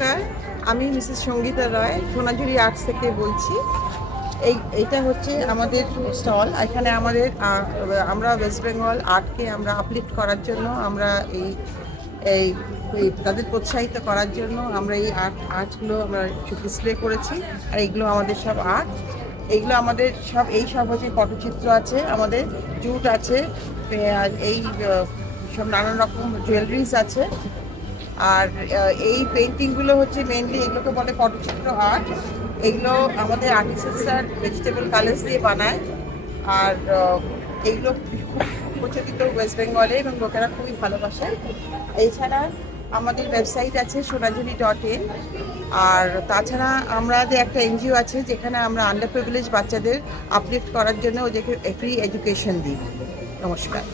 নমস্কার, আমি মিসেস সঙ্গীতা রায় সোনাঝুরি আর্টস থেকে বলছি। এইটা হচ্ছে আমাদের স্টল। এখানে আমরা ওয়েস্ট বেঙ্গল আর্টকে আমরা আপলিফ্ট করার জন্য আমরা এই এই তাদের প্রোৎসাহিত করার জন্য আমরা এই আর্টগুলো আমরা ডিসপ্লে করেছি। আর এইগুলো আমাদের সব আর্ট, এইগুলো আমাদের সব হচ্ছে পটচিত্র আছে, আমাদের জুট আছে, সব নানান রকম জুয়েলারিজ আছে। আর এই পেন্টিংগুলো হচ্ছে মেনলি এগুলোকে বলে পটচিত্র আর্ট। এগুলো আমাদের আর্টিস্টরা ভেজিটেবল কালার্স দিয়ে বানায়। আর এইগুলো খুব প্রচলিত ওয়েস্ট বেঙ্গলে এবং লোকেরা খুবই ভালোবাসে। এছাড়া আমাদের ওয়েবসাইট আছে সোনাঝুরি.in। আর তাছাড়া আমাদের একটা এনজিও আছে যেখানে আমরা আন্ডার প্রিভিলেজ বাচ্চাদের আপলিফ্ট করার জন্য ওদেরকে ফ্রি এডুকেশন দিই। নমস্কার।